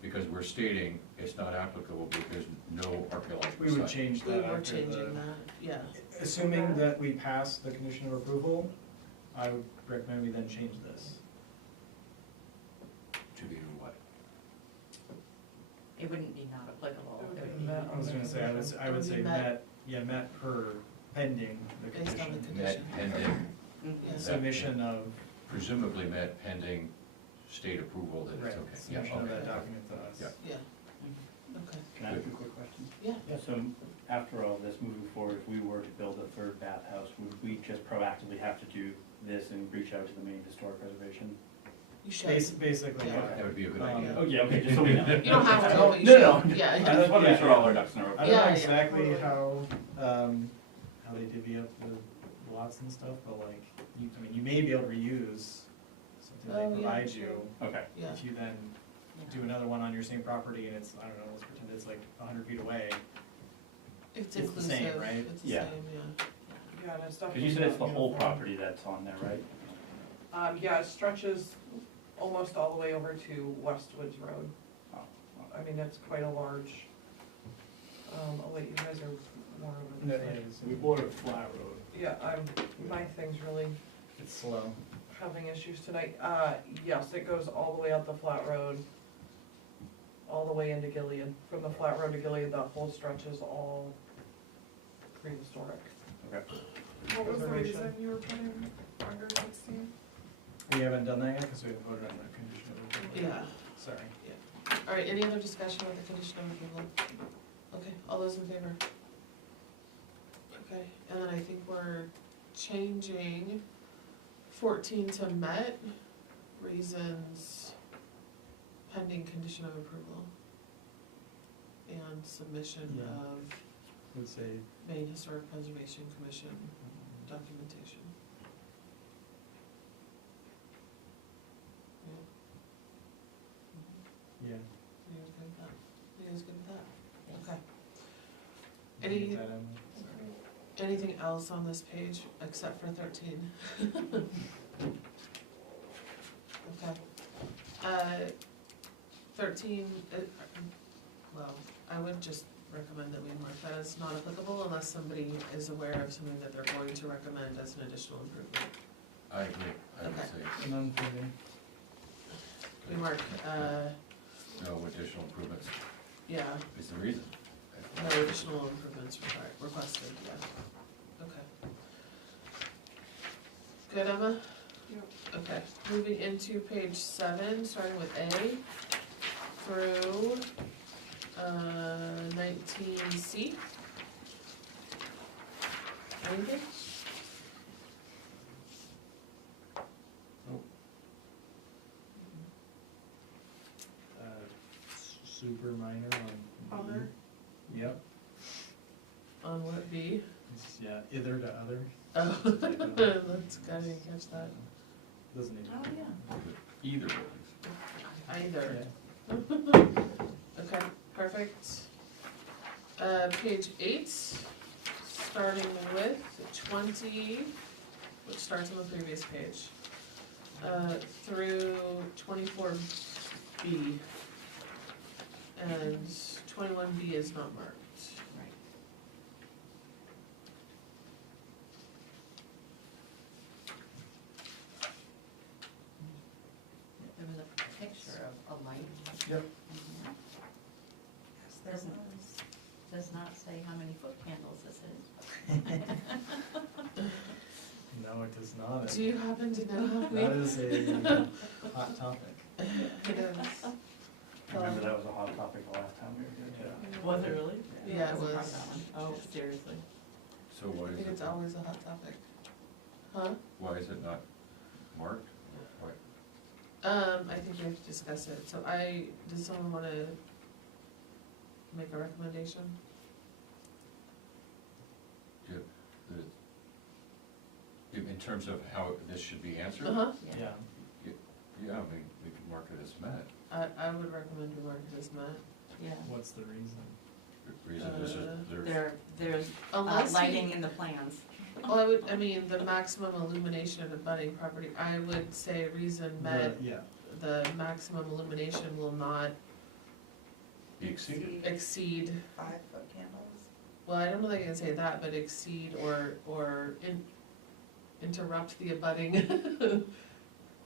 Because we're stating it's not applicable because no archaeological We would site. change We that were after the. changing that, yeah. Assuming that we pass the condition of approval, I would recommend we then change this. To be what? It wouldn't be not applicable. It would It would be be- met. I was gonna say, I would It would say be met. met per pending the Based on the condition. Met condition. pending, Mhm. Yeah. Submission of, presumably met pending state approval that it's okay. Yeah, submission of that okay. document to us. Yeah. Yeah, Mhm. okay, Can I ask you a quick question? yeah. So after all this, moving forward, if we were to build a third bathhouse, would we just proactively have to do this and reach out to the Maine Historic Preservation? You should. Basically, Yeah. yeah. That would be a good Um, idea. Oh, yeah, okay, just so we know. You don't have to, but you No, should. no. Yeah. I just wanna make sure all our ducks in a row. I don't Yeah, know yeah. exactly how they divvy up the lots and stuff, but like, you may be able to reuse something Oh, they yeah, provide sure. you. Okay, Yeah, If you then do another one on your same property and it's, I don't know, let's pretend it's like 100 feet away. it's the inclusive, same, right? it's the Yeah. same, yeah. Yeah, and it's because definitely. you said it's the not whole uniform. property that's on there, right? Yeah, it stretches almost all the way over to Westwoods Road. Oh, I mean, it's quite a large, I'll let you guys are more of No, it. it is. We bought a flat road. Yeah, my thing's really It's slow. having issues tonight. Yes, it goes all the way up the flat road, all the way into Gilead. From the flat road to Gilead, that whole stretch is all prehistoric. Okay. What was the Preservation. reason you were putting under 16? We haven't done that yet, because we haven't voted on the condition of approval. Yeah. Sorry. All right, any other discussion with the condition of approval? Okay, all those in favor? Okay, and then I think we're changing 14 to met, reasons pending condition of approval. And submission Yeah. of Would say, Maine Historic Preservation Commission documentation. Yeah. yeah. You guys good with that? You guys good with that? Yes. Okay. Get Any, that in, sorry. anything else on this page except for 13? Okay. 13, well, I would just recommend that we mark that as not applicable unless somebody is aware of something that they're going to recommend as an additional improvement. I agree, I would Okay. say, None for me. We mark, no additional improvements yeah, is the reason. no additional improvements requested, yeah. Okay. Good, Emma? Yep. Okay, moving into page 7, starting with A through 19C. Anything? Super minor on. Other? Yep, On what B? it's, yeah, either to other. Oh, that's, I didn't catch that. Doesn't even. Oh, yeah. Either buildings. Either. Yeah. Okay, perfect. Page 8, starting with 20, which starts on the previous page, through 24B. And 21B is not marked. Right. There was a picture of a light. Yep. Mhm. Yes, there Doesn't- was. Does not say how many foot candles this is. No, it does not. Do you happen to know how That many? is a hot topic. It is. Remember, that was a hot topic the last time we were here. Yeah. Was it really? Yeah, it was. Oh, seriously? So why I is think it's it, always a hot topic. Huh? why is it not marked? Why? I think we have to discuss it, so does someone wanna make a recommendation? In terms of how this should be answered? Uh-huh, Yeah, Yeah, I mean, we could mark it as met. I would recommend we mark it as met. Yeah. what's the reason? The reason is that There's Unless you- lighting in the plans. Well, I mean, the maximum illumination of a budding property, I would say reason met, Yeah, the maximum illumination will not be exceeded. exceed, 5-foot candles. well, I don't know that I can say that, but exceed or interrupt the abutting.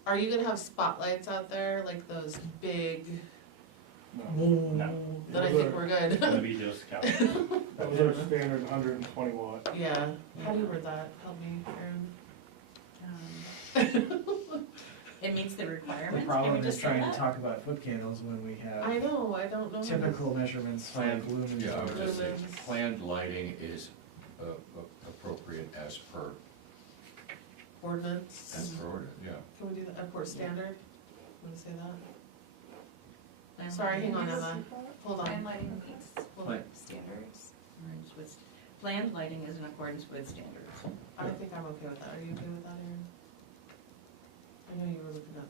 Are you gonna have spotlights out there, like those big, No, then I think we're it's good. gonna be just couch. That was our standard 120 watt. Yeah, how do you word that, help me, Erin? It meets the the requirements, can we problem is just say trying to that? talk about foot candles when we I have know, I don't know. how to- typical measurements for Planned, lumens. yeah, I would just say, Lumens. planned lighting is appropriate as per Ordinance, order, yeah. can we do that, court standard, wanna say that? Plan Sorry, hang lighting on, is- Emma, hold Plan on. lighting meets Plan- standards. accordance with- Planned lighting is in accordance with standards. I think I'm okay with that, are you okay with that, Erin? I know you were looking up.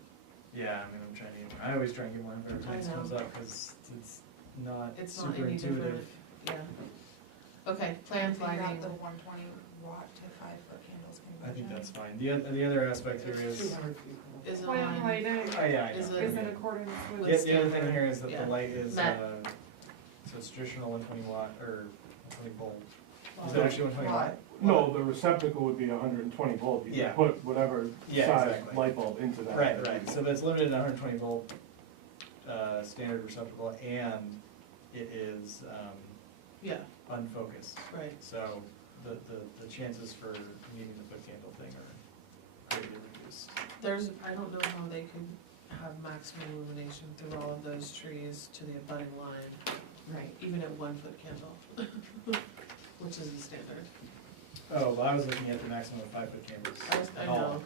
Yeah, I mean, I'm trying to, I always try and get one every time I this know. comes up, cause it's not It's not super any different, intuitive. yeah. Okay, planned Figure out lighting, the 120 watt to 5-foot candles conversion. I think that's fine. The other aspect here is, 200 feet. is Plan on, lighting, Oh, yeah, I Is know. it- is in accordance with. With The other thing standard, here is that yeah. the light is, Met. so it's traditional 120 watt, or 120 volt. Is it actually 120 watt? No, the receptacle would be 120 volt, you Yeah. can put whatever Yeah, size exactly. light bulb into that. Right, right, so it's limited to 120 volt, standard receptacle, and it is, yeah, unfocused. right. So the chances for needing the foot candle thing are greatly reduced. There's, I don't know how they could have maximum illumination through all of those trees to the abutting line, Right. even at 1 foot candle, which is the standard. Oh, well, I was looking at the maximum of 5 foot cameras. I at all. know,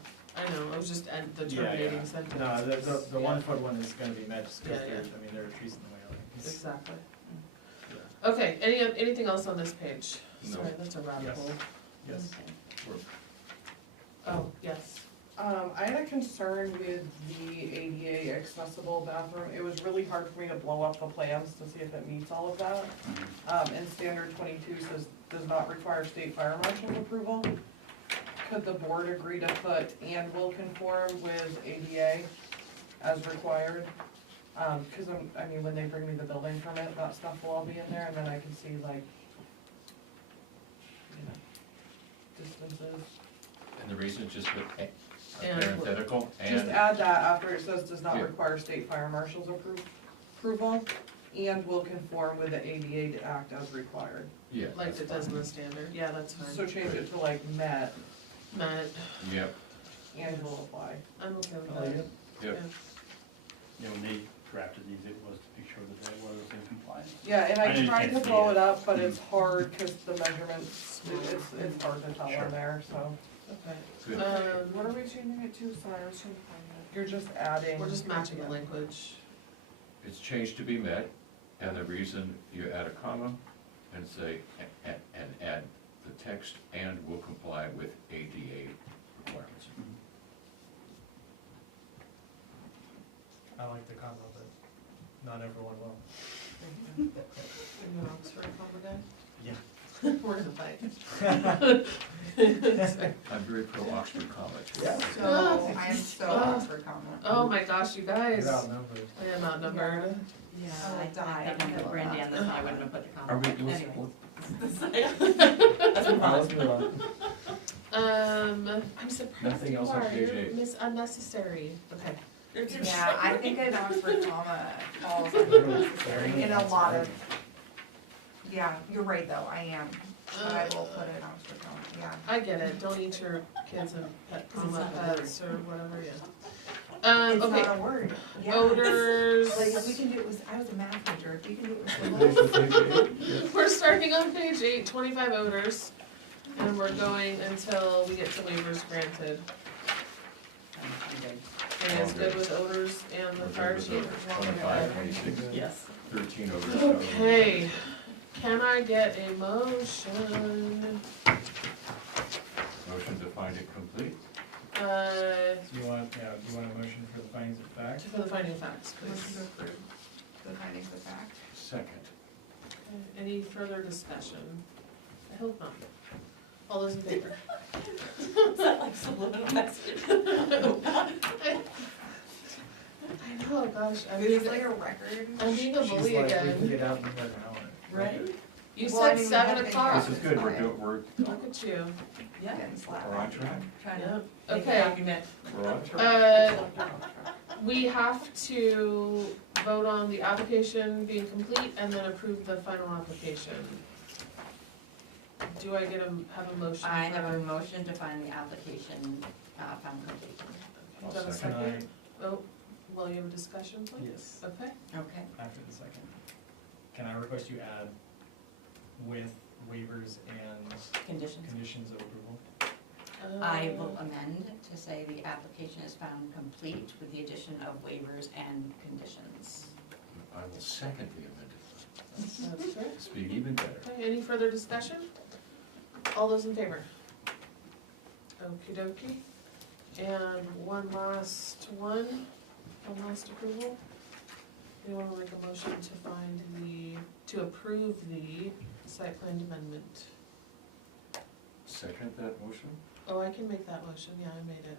I was just at the Yeah, terminating yeah. sentence. No, the Yeah. 1 foot one is gonna be met just because Yeah, yeah. there's, I mean, there are trees in the way. Like, it's- Exactly. yeah. Okay, anything else on this page? No. Sorry, that's a rabbit Yes. hole. Yes. Oh, yes. I had a concern with the ADA accessible bathroom. It was really hard for me to blow up the plans to see if it meets all of that. And standard 22 says, does not require state fire marshal's approval. Could the board agree to put and will conform with ADA as required? Cause I mean, when they bring me the building permit, that stuff will all be in there, and then I can see like, you know, distances. And the reason is just put a And- parenthetical, Just and, add that after it says does not Yeah. require state fire marshal's approval, and will conform with the ADA to act as required. yeah. Like that's it does in fine. the standard, yeah, that's fine. So change it to like met Matt, Yep, and will apply. I'm okay with I like that. it. yep. You know, when they drafted these, it was to make sure that they were in compliance. Yeah, and I I know you tried can't to see blow it. it up, but it's hard, cause the measurements, it's hard to tell Sure. on there, so. Okay. Good. What are we changing it to? Sorry, I was trying to find it. You're just adding. We're just matching the language. It's changed to be met, and the reason you add a comma and say, and add the text, and will comply with ADA requirements. I like the combo, but not everyone will. Are you an Oxford combo guy? Yeah. We're gonna fight. I'm very pro Oxford comma too. Yeah. So, I am so Oxford comma. Oh my gosh, you guys. You're outnumbered. I am outnumbered. Yeah, I will die. I think I put Brandy on this, and I wouldn't have put the Are comment. we doing? Anyway. Let's move on. Let's move on. I'm surprised Nothing you else on are, page you're eight. unnecessary. Okay. Yeah, I think an Oxford comma falls under necessary in a lot of, yeah, you're right though, I am, but I will put an Oxford comma, yeah. I get it, don't eat your kids and pet Because it's comma not a word. pets or whatever, yeah. It's Okay, not a word, yeah. odors. Like, if we can do it with, I was a math major, if you can do it with symbols. We're starting on page 8, 25 odors, and we're going until we get to waivers granted. And it's good with odors and the We're fire good chief? with the 25, 26, Yes. 13 over. Okay, can I get a motion? Motion to find it complete? Do you want a motion for the findings of fact? For the finding of facts, Motion please. to approve the findings of fact. Second. Okay, any further discussion? I hope not. All those in favor? Is that like subliminal message? I know, gosh, It's like a record. I'm being a She's bully like, we again. can get out in about an hour. Right? You Well, I said mean, we 7 have been o'clock. here. This is good, we're Look at you. Yeah. Getting slapped. on track. Trying to Yep, make an okay. argument. We're on track. We have to vote on the application being complete and then approve the final application. Do I have a motion? I for- have a motion to find the application, found completion. I'll Do I have a second. second? Oh, well, you have a discussion, please? Yes, Okay. Okay. after the second. Can I request you add with waivers and Conditions. conditions of approval? I will amend to say the application is found complete with the addition of waivers and conditions. I will second the amendment. That's fair. Speak even better. Okay, any further discussion? All those in favor? Okey dokey. And one last approval. We wanna make a motion to approve the site plan amendment. Second that motion? Oh, I can make that motion, yeah, I made it.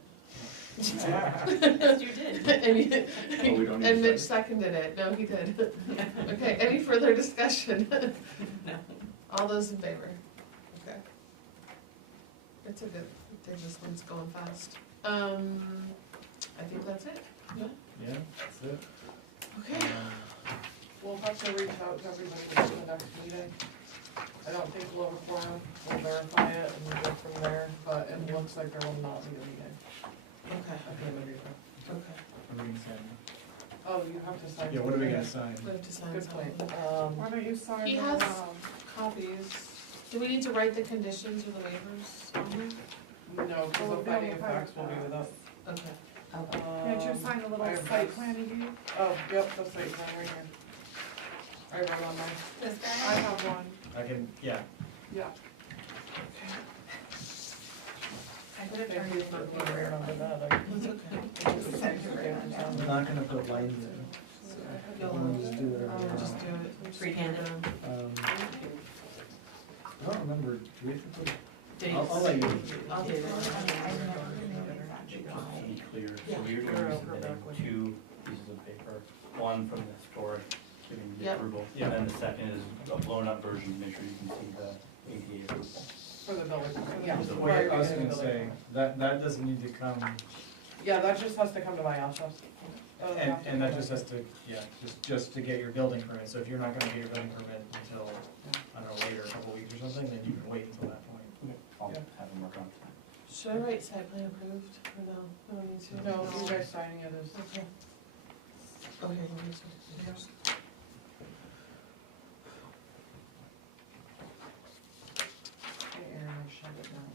Yes, you did. Oh, we don't need And a Mitch seconded it, no, he did. Okay, any further discussion? No. All those in favor? Okay. It's a good thing, this one's going fast. I think that's it. Yeah. Yeah, that's it. Okay. We'll have to reach out to everybody before the next meeting. I don't think Lower will verify it and we'll go from there, but it looks like there will not be a meeting Okay, at the end of April. okay. What are we gonna sign? Oh, you have to sign. Yeah, what are we gonna something. sign? We have to sign Good point. something. Why don't you sign He them has- now? Copies. Do we need to write the conditions or the waivers on them? No, because the finding of facts will be with us. Okay. Can't you sign a I little have site this. plan deed? Oh, yep, the site plan right here. I wrote on mine. This I guy? have one, I can, yeah, yeah. I could have Thank turned you it for into a letting me paper. remember that. That's okay. Sent it right on down. I'm not gonna put lines in. We'll just do whatever you I'll just want. do it. Freehand it. I don't remember, do we have to put? Dates. I'll let you. I'll do it. Just to be clear, Yeah. so we're gonna be submitting two pieces of paper, one from the historic giving the Yep. approval, Yeah. and then the second is a blown up version to make sure you can see the ADA approval. For the building. Yeah. Just well, prior I to was getting gonna the building. say, that doesn't need to come, Yeah, that just has to come to my office. and that just has to, yeah, just to get your building permit, so if you're not gonna get your building permit until, I don't know, later, a couple weeks or something, then you can wait until that point. I'll Yeah. have them work on it. Should I write site plan approved or no? I don't need to. No, you guys signing it is. Okay. Okay, let me see. Hey, Aaron, I shut it down.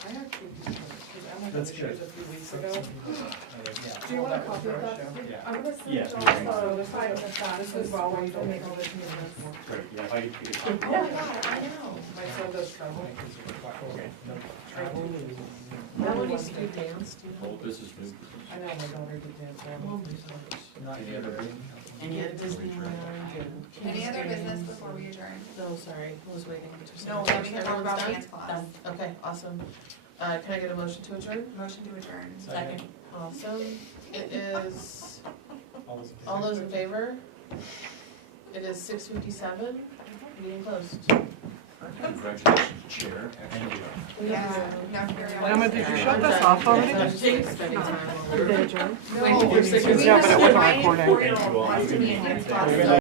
I actually do this, because Emma That's did shares good. a few weeks ago. Yeah. Do you want a That was copy of our that? show. Yeah. I'm gonna send Yeah. Josh So the this file is- with that, this is as well, well, we to don't make make all the changes. Great, yeah, if I could take a Oh copy. my god, I know. My son does travel. Okay, no travel is. That one used to do dance, do you know? Oh, this is new. I know, my daughter did dance there. Not any other business? Any other Disneyland and. Any other King's business Games. before we adjourn? No, sorry, I was waiting. No, then we can talk Everyone's about done? dance class. Done. Okay, awesome. Can I get a motion to adjourn? Motion to adjourn. Second. Awesome. It is, All those in favor? all those in favor? It is 6:57, meeting closed. Congratulations, Chair. Excellent job. Yeah, now carry on. Emma, did you shut this off already? Did they adjourn? No, Wait, you're we sick of- Yeah, but it wasn't Ryan recording. Portal wants to be in dance class.